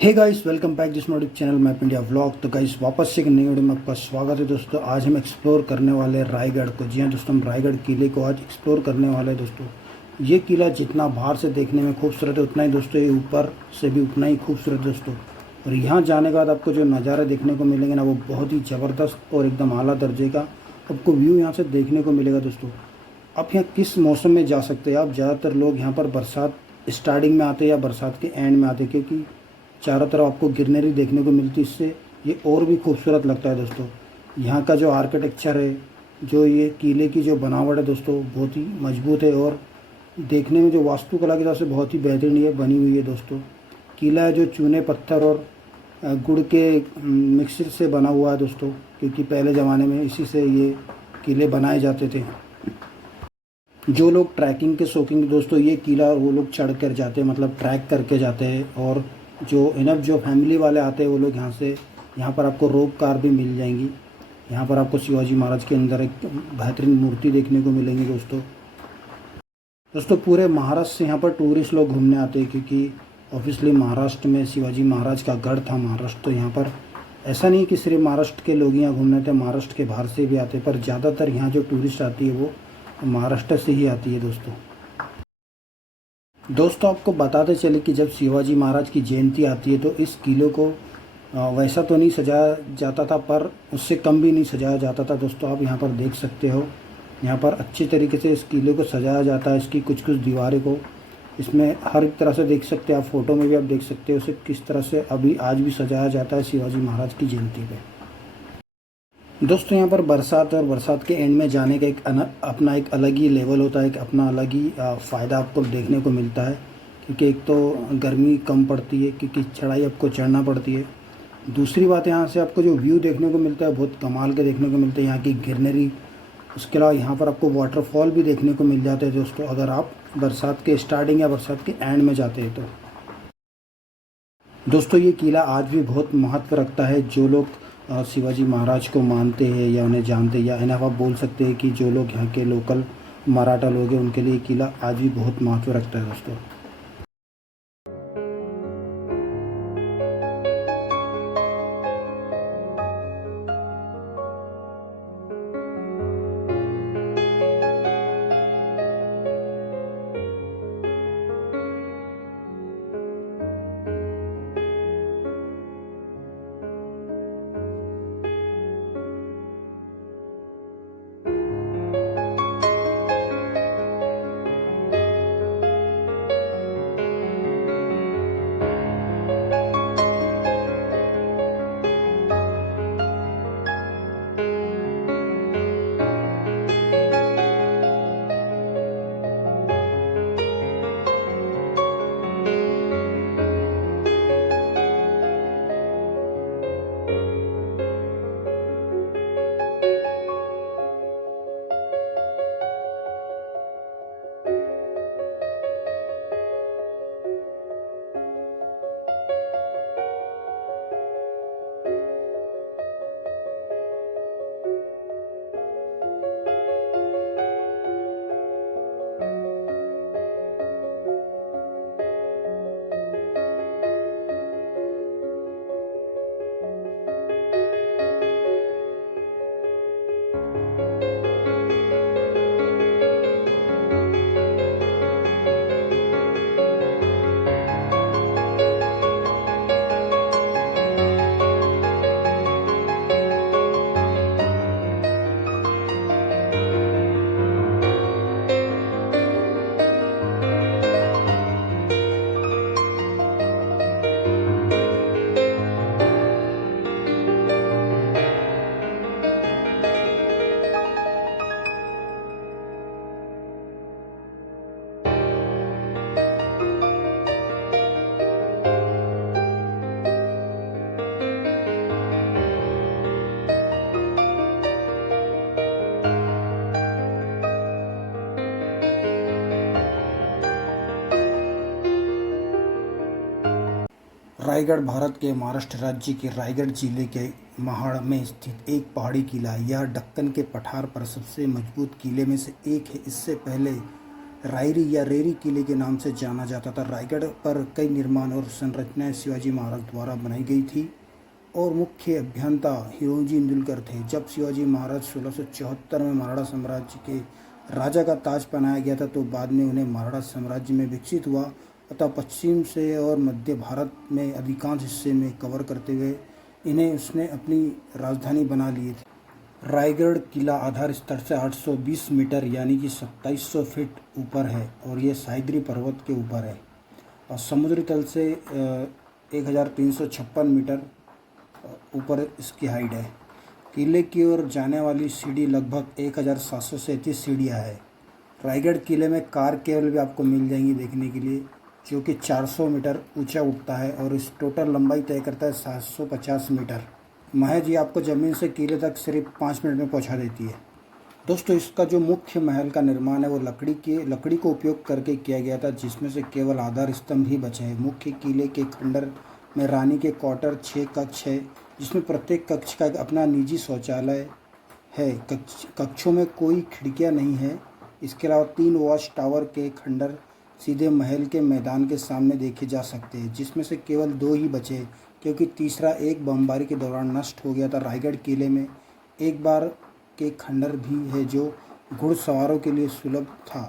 Hey guys, welcome back this YouTube channel map India vlog. तो guys, वापस से एक नई वीडियो में आपका स्वागत है दोस्तों। आज हम एक्सप्लोर करने वाले हैं रायगढ़ को। जी हाँ दोस्तों, हम रायगढ़ किले को आज एक्सप्लोर करने वाले हैं दोस्तों। ये किला जितना बाहर से देखने में खूबसूरत है, उतना ही दोस्तों ये ऊपर से भी उतना ही खूबसूरत है दोस्तों। और यहाँ जाने के बाद आपको जो नज़ारे देखने को मिलेंगे ना, वो बहुत ही ज़बरदस्त और एकदम आला दर्जे का आपको व्यू यहाँ से देखने को मिलेगा दोस्तों। आप यहाँ किस मौसम में जा सकते हैं? आप ज़्यादातर लोग यहाँ पर बरसात स्टार्टिंग में आते हैं या बरसात के एंड में आते हैं, क्योंकि चारों तरफ आपको ग्रीनरी देखने को मिलती है। इससे ये और भी खूबसूरत लगता है दोस्तों। यहाँ का जो आर्किटेक्चर है, जो ये किले की जो बनावट है दोस्तों, बहुत ही मजबूत है और देखने में जो वास्तुकला की तरफ से बहुत ही बेहतरीन ये बनी हुई है दोस्तों। किला है जो चूने पत्थर और गुड़ के मिक्सचर से बना हुआ है दोस्तों, क्योंकि पहले ज़माने में इसी से ये किले बनाए जाते थे। जो लोग ट्रैकिंग के शौकीन दोस्तों, ये किला वो लोग चढ़ कर जाते हैं, मतलब ट्रैक करके जाते हैं। और जो फैमिली वाले आते हैं वो लोग यहाँ पर आपको रोप कार भी मिल जाएंगी। यहाँ पर आपको शिवाजी महाराज के अंदर एक बेहतरीन मूर्ति देखने को मिलेंगी दोस्तों। पूरे महाराष्ट्र से यहाँ पर टूरिस्ट लोग घूमने आते हैं, क्योंकि ऑब्वियसली महाराष्ट्र में शिवाजी महाराज का गढ़ था महाराष्ट्र। तो यहाँ पर ऐसा नहीं कि सिर्फ महाराष्ट्र के लोग यहाँ घूमने आते हैं, महाराष्ट्र के बाहर से भी आते हैं, पर ज़्यादातर यहाँ जो टूरिस्ट आती है वो महाराष्ट्र से ही आती है दोस्तों। आपको बताते चले कि जब शिवाजी महाराज की जयंती आती है तो इस किले को वैसा तो नहीं सजाया जाता था, पर उससे कम भी नहीं सजाया जाता था दोस्तों। आप यहाँ पर देख सकते हो, यहाँ पर अच्छी तरीके से इस किले को सजाया जाता है। इसकी कुछ कुछ दीवारें को इसमें हर तरह से देख सकते हैं आप, फ़ोटो में भी आप देख सकते हो उसे किस तरह से अभी आज भी सजाया जाता है शिवाजी महाराज की जयंती पे। दोस्तों यहाँ पर बरसात और बरसात के एंड में जाने का अपना एक अलग ही लेवल होता है, एक अपना अलग ही फ़ायदा आपको देखने को मिलता है। क्योंकि एक तो गर्मी कम पड़ती है, क्योंकि चढ़ाई आपको चढ़ना पड़ती है। दूसरी बात, यहाँ से आपको जो व्यू देखने को मिलता है बहुत कमाल के देखने को मिलते हैं, यहाँ की ग्रीनरी। उसके अलावा यहाँ पर आपको वाटरफॉल भी देखने को मिल जाते हैं दोस्तों, अगर आप बरसात के स्टार्टिंग या बरसात के एंड में जाते हैं तो। ये किला आज भी बहुत महत्व रखता है। जो लोग शिवाजी महाराज को मानते हैं या उन्हें जानते हैं, या इन्हें आप बोल सकते हैं कि जो लोग यहाँ के लोकल मराठा लोग हैं, उनके लिए किला आज भी बहुत महत्व रखता है दोस्तों। रायगढ़ भारत के महाराष्ट्र राज्य के रायगढ़ जिले के महाड़ में स्थित एक पहाड़ी किला है। यह दक्कन के पठार पर सबसे मजबूत किले में से एक है। इससे पहले रायरी या रेरी किले के नाम से जाना जाता था। रायगढ़ पर कई निर्माण और संरचनाएं शिवाजी महाराज द्वारा बनाई गई थी और मुख्य अभियंता हिरोजी इंदुलकर थे। जब शिवाजी महाराज 1674 में मराठा साम्राज्य के राजा का ताज पहनाया गया था तो बाद में उन्हें मराठा साम्राज्य में विकसित हुआ, अतः पश्चिम से और मध्य भारत में अधिकांश हिस्से में कवर करते हुए इन्हें उसने अपनी राजधानी बना लिए थे। रायगढ़ किला आधार स्तर से 820 मीटर यानी कि 2700 फीट ऊपर है और ये सह्याद्री पर्वत के ऊपर है और समुद्री तल से 1356 मीटर ऊपर इसकी हाइट है। किले की ओर जाने वाली सीढ़ी लगभग 1737 सीढ़ियाँ है। रायगढ़ किले में कार केबल भी आपको मिल जाएंगी देखने के लिए, जो कि 400 मीटर ऊंचा उठता है और इस टोटल लंबाई तय करता है 750 मीटर। महज ये आपको ज़मीन से किले तक सिर्फ 5 मिनट में पहुंचा देती है। दोस्तों, इसका जो मुख्य महल का निर्माण है वो लकड़ी को उपयोग करके किया गया था, जिसमें से केवल आधार स्तंभ ही बचे हैं। मुख्य किले के खंडर में रानी के क्वार्टर 6 कक्ष है, जिसमें प्रत्येक कक्ष का एक अपना निजी शौचालय है। कक्षों में कोई खिड़कियां नहीं है। इसके अलावा 3 वॉच टावर के खंडर सीधे महल के मैदान के सामने देखे जा सकते हैं, जिसमें से केवल 2 ही बचे क्योंकि तीसरा एक बमबारी के दौरान नष्ट हो गया था। रायगढ़ किले में एक बार के खंडर भी है जो घुड़सवारों के लिए सुलभ था।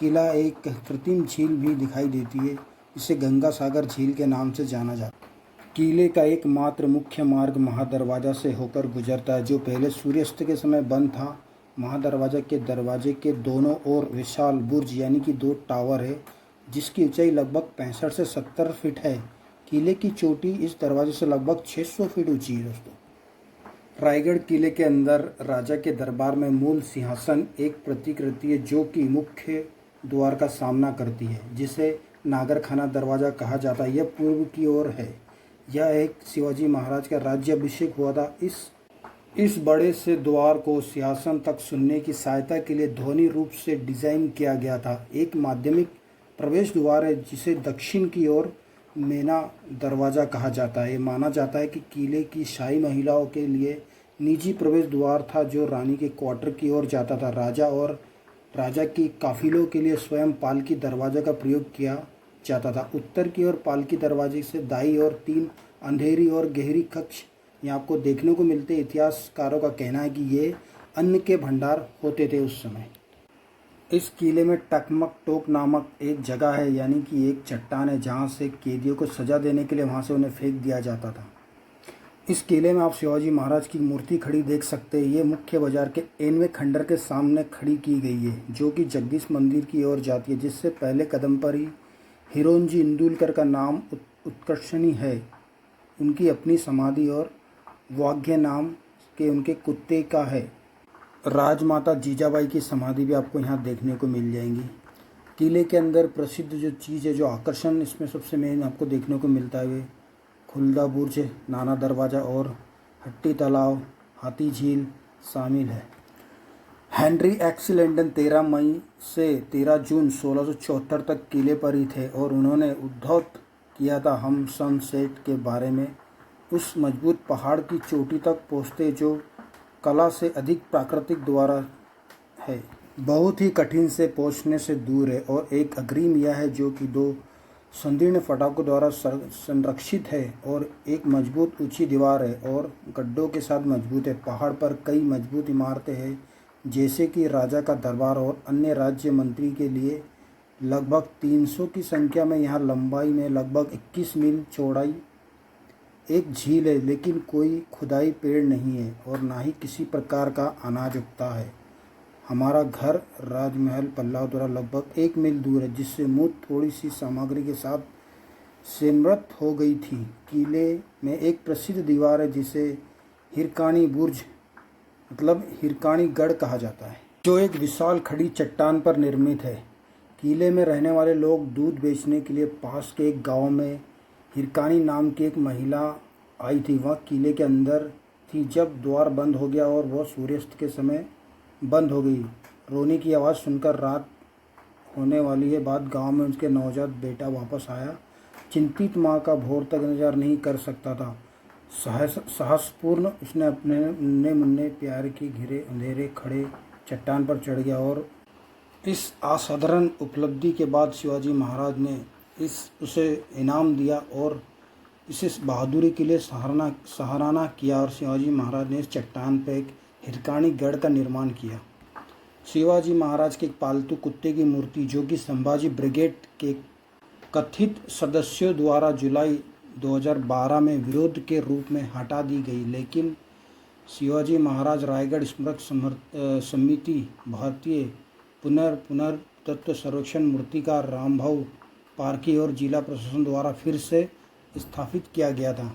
किला एक कृत्रिम झील भी दिखाई देती है, इसे गंगा सागर झील के नाम से जाना जाता है। किले का एकमात्र मुख्य मार्ग महादरवाजा से होकर गुजरता है, जो पहले सूर्यास्त के समय बंद था। महादरवाजा के दरवाजे के दोनों ओर विशाल बुर्ज यानी कि 2 टावर है, जिसकी ऊंचाई लगभग 65 से 70 फीट है। किले की चोटी इस दरवाजे से लगभग 600 फीट ऊंची है। दोस्तों, रायगढ़ किले के अंदर राजा के दरबार में मूल सिंहासन एक प्रतिकृति है जो कि मुख्य द्वार का सामना करती है, जिसे नागरखाना दरवाजा कहा जाता है। यह पूर्व की ओर है। यह एक शिवाजी महाराज का राज्याभिषेक हुआ था। इस बड़े से द्वार को सिंहासन तक सुनने की सहायता के लिए ध्वनि रूप से डिजाइन किया गया था। एक माध्यमिक प्रवेश द्वार है जिसे दक्षिण की ओर मेना दरवाज़ा कहा जाता है। माना जाता है कि किले की शाही महिलाओं के लिए निजी प्रवेश द्वार था जो रानी के क्वार्टर की ओर जाता था। राजा और राजा की काफिलों के लिए स्वयं पालकी दरवाज़ा का प्रयोग किया जाता था। उत्तर की ओर पालकी दरवाजे से दाईं ओर 3 अंधेरी और गहरी कक्ष यहाँ आपको देखने को मिलते। इतिहासकारों का कहना है कि ये अन्न के भंडार होते थे उस समय। इस किले में टकमक टोक नामक एक जगह है, यानी कि एक चट्टान है जहाँ से कैदियों को सजा देने के लिए वहाँ से उन्हें फेंक दिया जाता था। इस किले में आप शिवाजी महाराज की मूर्ति खड़ी देख सकते हैं। ये मुख्य बाजार के 9वें खंडर के सामने खड़ी की गई है, जो कि जगदीश मंदिर की ओर जाती है, जिससे पहले कदम पर ही हिरोजी इंदुलकर का नाम उत्कर्षणी है। उनकी अपनी समाधि और वाग्य नाम के उनके कुत्ते का है। राजमाता जीजाबाई की समाधि भी आपको यहाँ देखने को मिल जाएंगी। किले के अंदर प्रसिद्ध जो चीज़ है, जो आकर्षण इसमें सबसे मेन आपको देखने को मिलता है, वे खुलदा बुर्ज, नाना दरवाज़ा और हट्टी तालाब, हाथी झील शामिल है। हेनरी एक्सल लैंडन 13 मई से 13 जून 1674 तक किले पर ही थे और उन्होंने उद्धृत किया था हम सनसेट के बारे में। उस मजबूत पहाड़ की चोटी तक पहुँचते जो कला से अधिक प्राकृतिक द्वारा है, बहुत ही कठिन से पहुंचने से दूर है। और एक अग्रिम यह है जो कि 2 संकीर्ण फाटकों द्वारा संरक्षित है और एक मजबूत ऊंची दीवार है और गड्ढों के साथ मजबूत है। पहाड़ पर कई मजबूत इमारतें हैं, जैसे कि राजा का दरबार और अन्य राज्य मंत्री के लिए लगभग 300 की संख्या में। यहाँ लंबाई में लगभग 21 मील चौड़ाई एक झील है, लेकिन कोई खुदाई पेड़ नहीं है और ना ही किसी प्रकार का अनाज उगता है। हमारा घर राजमहल पल्लव द्वारा लगभग 1 मील दूर है, जिससे मुझ थोड़ी सी सामग्री के साथ सेमरत हो गई थी। किले में एक प्रसिद्ध दीवार है जिसे हिरकानी बुर्ज मतलब हिरकानी गढ़ कहा जाता है, जो एक विशाल खड़ी चट्टान पर निर्मित है। किले में रहने वाले लोग दूध बेचने के लिए पास के एक गांव में हिरकानी नाम की एक महिला आई थी। वह किले के अंदर थी जब द्वार बंद हो गया और वह सूर्यास्त के समय बंद हो गई। रोने की आवाज़ सुनकर रात होने वाली है बाद गांव में उसके नवजात बेटा वापस आया। चिंतित माँ का भोर तक इंतजार नहीं कर सकता था। साहसपूर्ण उसने अपने नन्हे मुन्ने प्यारे की घिरे अंधेरे खड़े चट्टान पर चढ़ गया और इस असाधारण उपलब्धि के बाद शिवाजी महाराज ने उसे इनाम दिया और इसे बहादुरी के लिए सराहना किया और शिवाजी महाराज ने इस चट्टान पर एक हिरकाणी गढ़ का निर्माण किया। शिवाजी महाराज के एक पालतू कुत्ते की मूर्ति जो कि संभाजी ब्रिगेड के कथित सदस्यों द्वारा जुलाई 2012 में विरोध के रूप में हटा दी गई, लेकिन शिवाजी महाराज रायगढ़ स्मारक समिति, भारतीय पुरातत्व सर्वेक्षण, मूर्तिकार रामभाऊ पारखी और जिला प्रशासन द्वारा फिर से स्थापित किया गया था।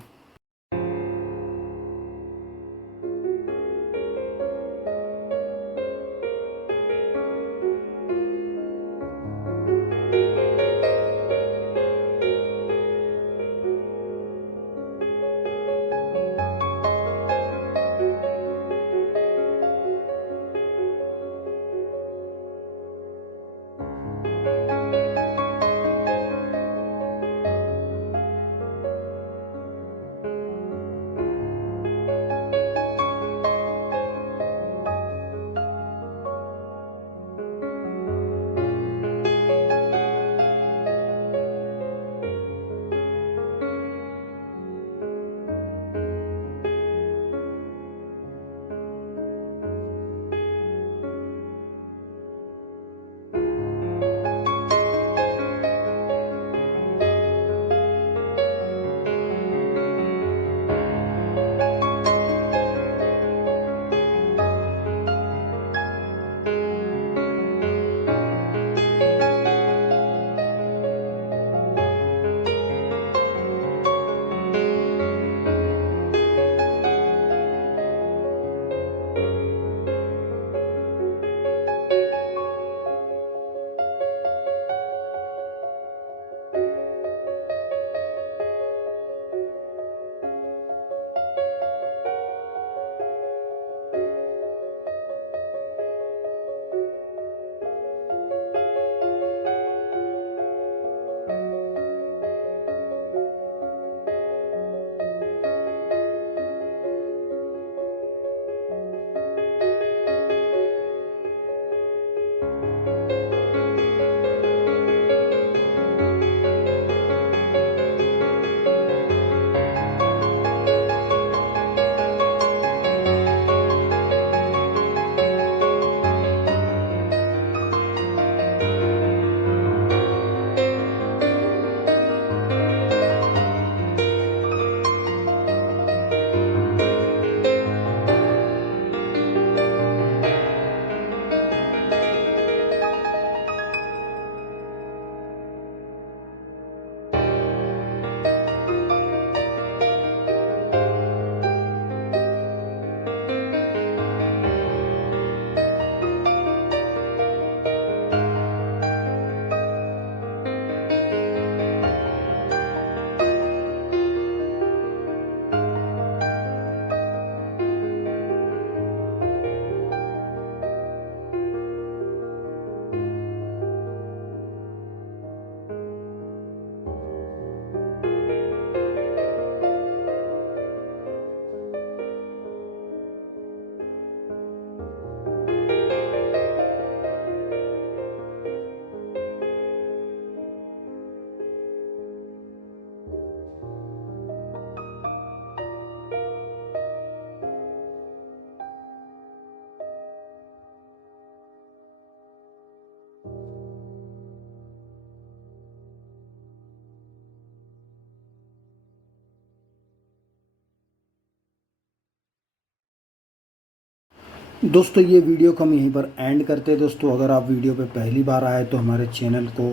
दोस्तों ये वीडियो को हम यहीं पर एंड करते हैं। दोस्तों अगर आप वीडियो पे पहली बार आए तो हमारे चैनल को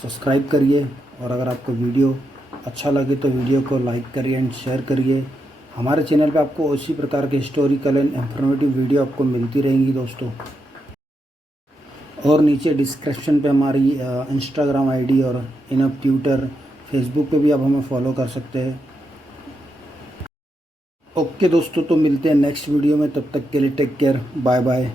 सब्सक्राइब करिए और अगर आपको वीडियो अच्छा लगे तो वीडियो को लाइक करिए एंड शेयर करिए। हमारे चैनल पे आपको उसी प्रकार के हिस्टोरिकल एंड इन्फॉर्मेटिव वीडियो आपको मिलती रहेंगी दोस्तों। और नीचे डिस्क्रिप्शन पे हमारी इंस्टाग्राम आईडी और इनअप ट्विटर फेसबुक पे भी आप हमें फॉलो कर सकते हैं। ओके दोस्तों, तो मिलते हैं नेक्स्ट वीडियो में, तब तक के लिए टेक केयर, बाय बाय।